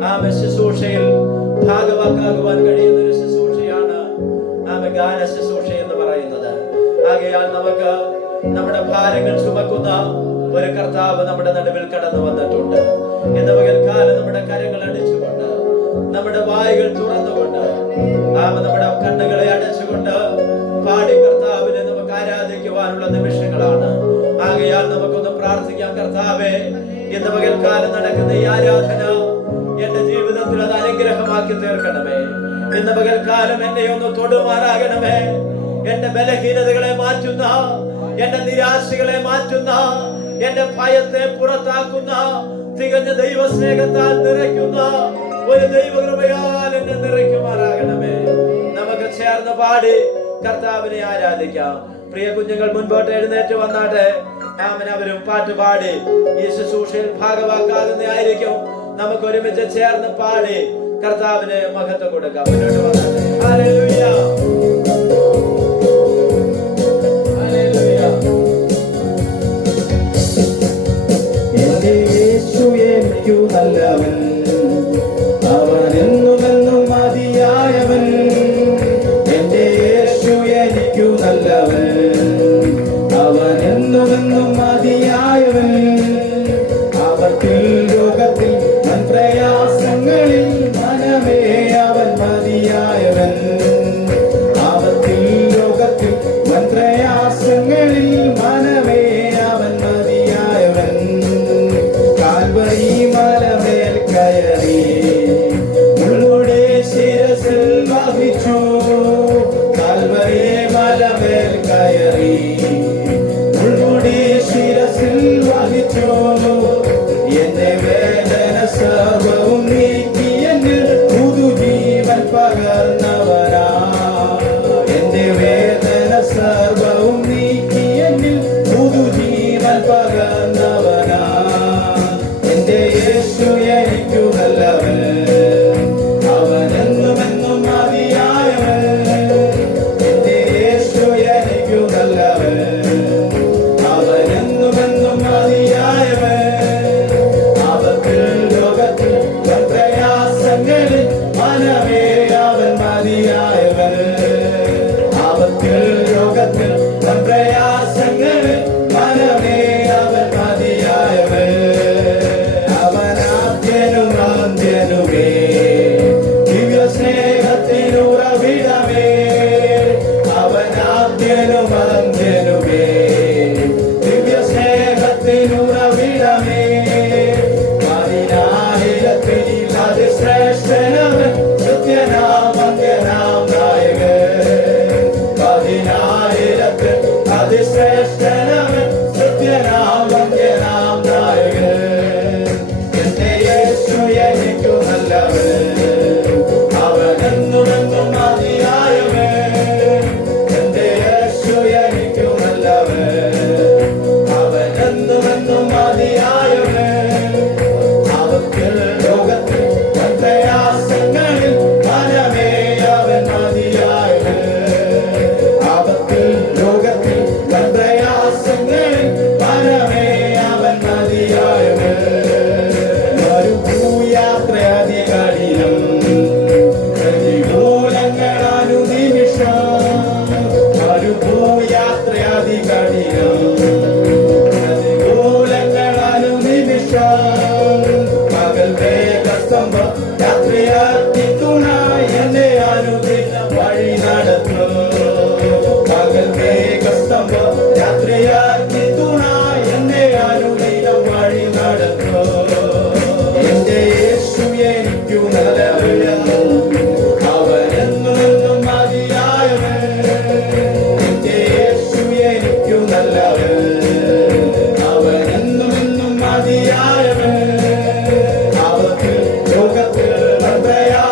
ശുശ്രൂഷയിൽ ഭാഗവാക്കാകുവാൻ കഴിയുന്ന ഒരു ശുശ്രൂഷയാണ് ഗാന ശുശ്രൂഷ എന്ന് പറയുന്നത്. ആകയാൽ നമുക്ക് നമ്മുടെ ഭാരങ്ങൾ ചുമക്കുന്ന ഒരു കർത്താവ് നമ്മുടെ നടുവിൽ കടന്നു വന്നിട്ടുണ്ട്. ഇന്ന് പകൽക്കാലം നമ്മുടെ കരങ്ങൾ അടിച്ചുകൊണ്ട്, നമ്മുടെ വായുകൾ തുറന്നുകൊണ്ട്, നമ്മുടെ കണ്ണുകളെ അടച്ചുകൊണ്ട് പാടി കർത്താവിനെ നമുക്ക് ആരാധിക്കുവാനുള്ള നിമിഷങ്ങളാണ്. ആകയാൽ നമുക്കൊന്ന് പ്രാർത്ഥിക്കാം. കർത്താവേ, ഇന്ന് പകൽക്കാലം നടക്കുന്ന ഈ ആരാധന എന്റെ ജീവിതത്തിൽ അത് അനുഗ്രഹമാക്കി തീർക്കണമേ. ഇന്ന് പകൽക്കാലം എന്നെ ഒന്ന് തൊടുമാറാകണമേ. എന്റെ ബലഹീനതകളെ മാറ്റുന്ന, എന്റെ നിരാശകളെ മാറ്റുന്ന, എന്റെ ഭയത്തെ പുറത്താക്കുന്ന, തികഞ്ഞ ദൈവസ്നേഹത്താൽ നിറയ്ക്കുന്ന ഒരു ദൈവകൃപയാൽ എന്നെ നിറയ്ക്കുമാറാകണമേ. നമുക്ക് ചേർന്ന് പാടി കർത്താവിനെ ആരാധിക്കാം. പ്രിയ കുഞ്ഞുങ്ങൾ മുൻപോട്ട് എഴുന്നേറ്റ് വന്നാട്ടെ. അവരും പാട്ടുപാടി ഈ ശുശ്രൂഷയിൽ ഭാഗവാക്കാകുന്നതായിരിക്കും. നമുക്ക് ഒരുമിച്ച് ചേർന്ന് പാടി കർത്താവിന് മഹത്വം കൊടുക്കാം. മുന്നോട്ട് വന്നാട്ടെ. Hallelujah, hallelujah. എന്റെ യേശു എനിക്കു നല്ലവൻ, അവൻ എന്നുമെന്നും മതിയായവൻ. എന്റെ യേശു എനിക്കു നല്ലവൻ, അവൻ എന്നുമെന്നും മതിയായവൻ. അവത്തിൽ ലോകത്തിൽ പ്രയാസങ്ങളിൽ മനമേ അവൻ മതിയായവൻ. അവത്തിൽ ലോകത്തിൽ പ്രയാസങ്ങളിൽ മനമേ അവൻ മതിയായവൻ. കാൽവരി മലമേൽ കയറി മുൾമുടി ശിരസിൽ വഹിച്ചു. കാൽവരി മലമേൽ കയറി മുൾമുടി ശിരസിൽ വഹിച്ചു. എന്റെ വേദന സർവവും നീക്കി എന്നിൽ പുതുജീവൻ പകർന്നവനാ. എന്റെ വേദന സർവവും നീക്കി എന്നിൽ പുതുജീവൻ പകർന്നവനാ. എന്റെ യേശു എനിക്കു നല്ലവൻ, അവൻ എന്നുമെന്നും മതിയായവൻ. എന്റെ യേശു എനിക്കു നല്ലവൻ, അവൻ എന്നുമെന്നും മതിയായവൻ. ലോകത്തിൽ പ്രയാസങ്ങളിൽ മനമേ അവൻ മതിയായവൻ. അവത്തിൽ ലോകത്തിൽ പ്രയാസങ്ങളിൽ മനമേ അവൻ മതിയായവൻ. അവനാദ്യനും അന്ത്യനുമേ, ദിവ്യ സ്നേഹത്തിനുറവിടമേ. അവനാദ്യനും അന്ത്യനുമേ, ദിവ്യ സ്നേഹത്തിനുറവിടമേ. അതിശ്രേഷ്ഠനവൻ സത്യനാം അന്ത്യനാം നായകൻ. പതിനായിരത്തിൽ അതിശ്രേഷ്ഠനവൻ സത്യനാം അന്ത്യനാം നായകൻ. എന്റെ യേശു എനിക്കു നല്ലവൻ, അവൻ എന്നുമെന്നും മതിയായവൻ. എന്റെ യേശു എനിക്കു നല്ലവൻ, അവൻ എന്നുമെന്നും മതിയായവൻ. ലോകത്തിൽ പ്രയാസങ്ങളിൽ മനമേ അവൻ മതിയായവൻ. ആപത്തിൽ ലോകത്തിൽ പ്രയാസങ്ങളിൽ മനമേ അവൻ മതിയായവൻ. മരുഭൂയാത്രയധികഠിനം, പ്രതികൂലങ്ങളനുനിമിഷം. മരുഭൂയാത്രയധികഠിനം, പ്രതികൂലങ്ങളനുനിമിഷം. യാത്രയാത്തിത്തുണായി എന്നെ അനുദിനം വഴി നടത്തും. പകൽ മേഘസ്തംഭം യാത്രയാത്തിത്തുണായി എന്നെ അനുദിനം വഴി നടത്തും. എന്റെ യേശു എനിക്കു നല്ലവൻ, അവൻ എന്നുമെന്നും മതിയായവൻ. എന്റെ യേശു എനിക്കു നല്ലവൻ, അവൻ എന്നുമെന്നും മതിയായവൻ. ലോകത്തിൽ പ്രയാസങ്ങളിൽ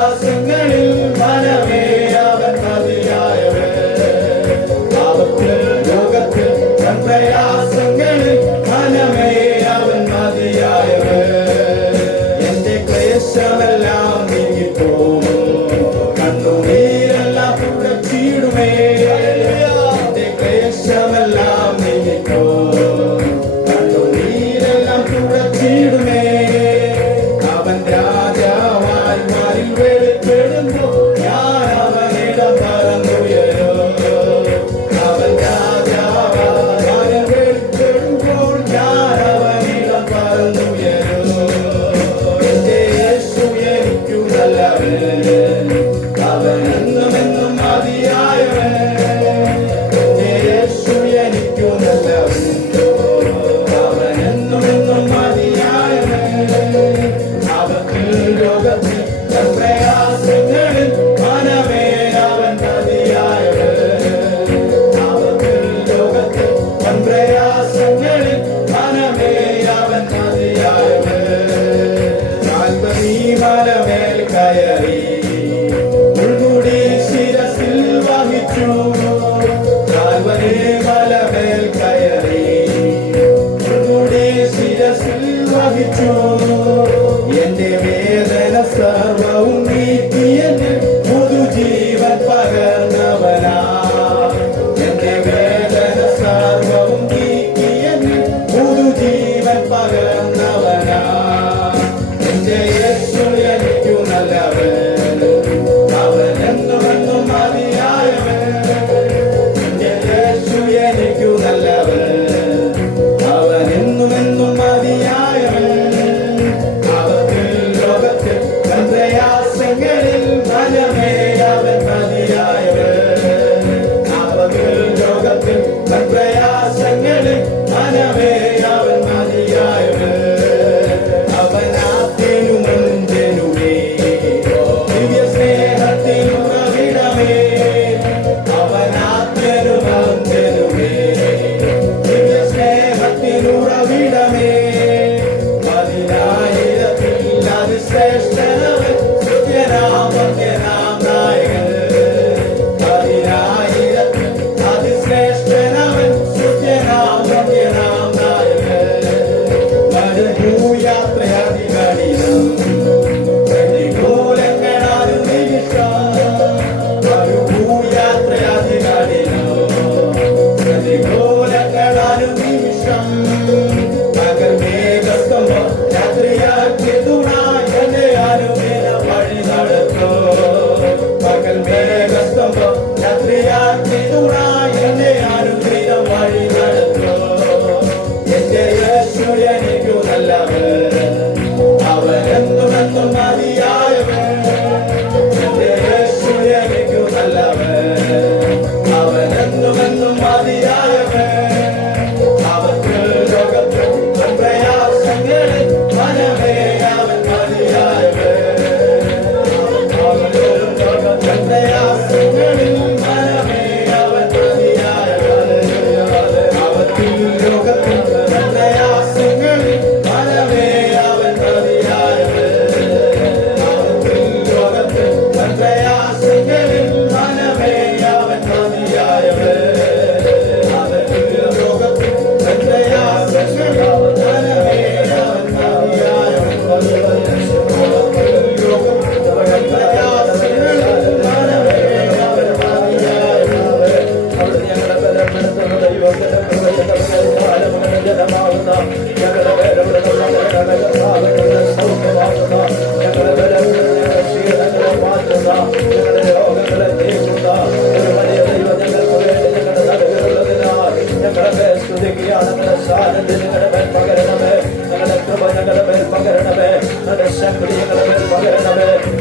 മലമേൽ കയറി മുൾമുടി ശിരസിൽ വഹിച്ചു കാൽവരി മലമേൽ കയറി മുൾമുടി ശിരസിൽ വഹിച്ചു എന്റെ വേദന സർവവും നീക്കിയെന്ന് പുതുജീവൻ പകർന്നവനാ എന്റെ വേദന സർവവും നീക്കിയെന്ന് പുതുജീവൻ പകർന്നവനാ എന്റെ യേശു എനിക്കു നല്ലവൻ അവൻ എന്നുമെന്നും മതിയായവൻ എന്റെ യേശു എനിക്കു നല്ലവൻ അവൻ എന്നുമെന്നും മതിയായവൻ അവത്തിൽ ലോകത്തിൽ പ്രയാസങ്ങളിൽ മനമേ അവൻ മതിയായവൻ അവത്തിൽ ലോകത്തിൽ പ്രയാസങ്ങളിൽ മനമേ അവൻ മതിയായവൻ അവനാത്തിനുമുഞ്ചനുമേ ദിവ്യ സ്നേഹത്തിനുറവിടമേ അവനാത്തിനുമുഞ്ചനുമേ ദിവ്യ സ്നേഹത്തിനുറവിടമേ പതിനായിരത്തിൽ അതിശ്രേഷ്ഠനവൻ സുത്യനാം നായകൻ പതിനായിരത്തിൽ അതിശ്രേഷ്ഠനവൻ സുത്യനാം നായകൻ മരുഭൂയാത്രയധികഠിനം പ്രതികൂലങ്ങളാലും മരുഭൂയാത്രയധികഠിനം പ്രതികൂലങ്ങളാലും നിമിഷം പകൽ മേഘസ്തംഭം രാത്രിയാക്കി തുണായി എന്നെ അനുദിനം വഴി നടത്തൂ പകൽ മേഘസ്തംഭം രാത്രിയാക്കി തുണായി എന്നെ അനുദിനം വഴി നടത്തൂ എന്റെ യേശു എനിക്കു നല്ലവൻ അവൻ എന്നുമെന്നും മതിയായവൻ എന്റെ യേശു എനിക്കു നല്ലവൻ അവൻ എന്നുമെന്നും മതിയായവൻ അവത്തിൽ ലോകത്തിൽ പ്രയാസങ്ങളിൽ മനമേ അവൻ മതിയായവൻ അവത്തിൽ ലോകത്തിൽ പ്രയാസങ്ങളിൽ മനമേ അവൻ മതിയായവൻ അവത്തിൽ ലോകത്തിൽ പ്രയാസങ്ങളിൽ മനമേ അവൻ മതിയായവൻ അവത്തിൽ ലോകത്തിൽ പ്രയാസങ്ങളിൽ മനമേ അവൻ മതിയായവൻ അവത്തിൽ ലോകത്തിൽ പ്രയാസങ്ങളിൽ മനമേ അവൻ മതിയായവൻ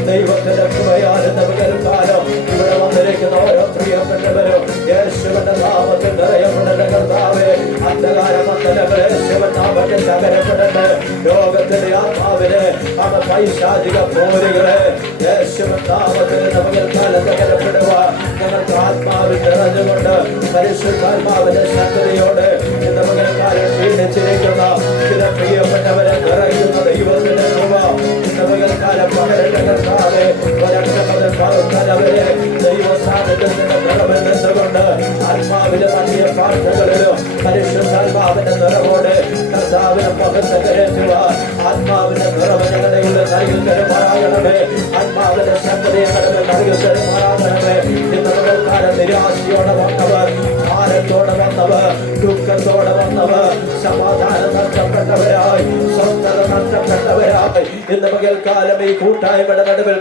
ദൈവത്തിന്റെ കൃപയാലെന്ന പകൽക്കാലം ഇവിടെ വന്നിരിക്കുന്ന ഓരോ പ്രിയപ്പെട്ടവരും യേശുവിന്റെ നാമത്തിൽ നിറയപ്പെടേണ്ട കർത്താവേ അന്ധകാര മണ്ഡലങ്ങളെ ശിവനാമത്തിൽ തകരപ്പെടേണ്ട ലോകത്തിന്റെ ആത്മാവിനെ അവ പൈശാചിക പോരുകളെ യേശുവിൻ നാമത്തിൽ പകൽക്കാലം തകരപ്പെടുവാൻ ഞങ്ങൾക്ക് ആത്മാവിൽ നിറഞ്ഞുകൊണ്ട് പരിശുദ്ധാത്മാവിന്റെ ശക്തിയോടെ ഇന്ന് പകൽക്കാലം ക്ഷീണിച്ചിരിക്കുന്ന ചില പ്രിയപ്പെട്ടവരെ നിറയുന്ന ദൈവത്തിന്റെ കൃപ ഇന്ന് പകൽക്കാലം പകരേണ്ട കർത്താവേ അവരെ ദൈവസ്ഥാനത്തിന്റെ നിറവിൽ നിന്നുകൊണ്ട് ആത്മാവിലെ വലിയ പ്രാർത്ഥനകളിലും പരിശുദ്ധാത്മാവിന്റെ നിറവോടെ കർത്താവിനെ മുഖത്ത് കയറ്റുവാൻ ആത്മാവിന്റെ നിറവ് ഞങ്ങളുടെ നൽകി തരുമാറാകണമേ ആത്മാവിന്റെ ശക്തി ഞങ്ങളുടെ നൽകി തരുമാറാകണമേ ഇന്ന് പകൽക്കാലം നിരാശയോടെ വന്നവർ ഭാരത്തോടെ വന്നവർ ദുഃഖത്തോടെ വന്നവർ സമാധാനം നഷ്ടപ്പെട്ടവരായി സ്വസ്ഥത നഷ്ടപ്പെട്ടവരായി ഇന്ന് പകൽക്കാലം ഈ കൂട്ടായ്മയുടെ നടുവിൽ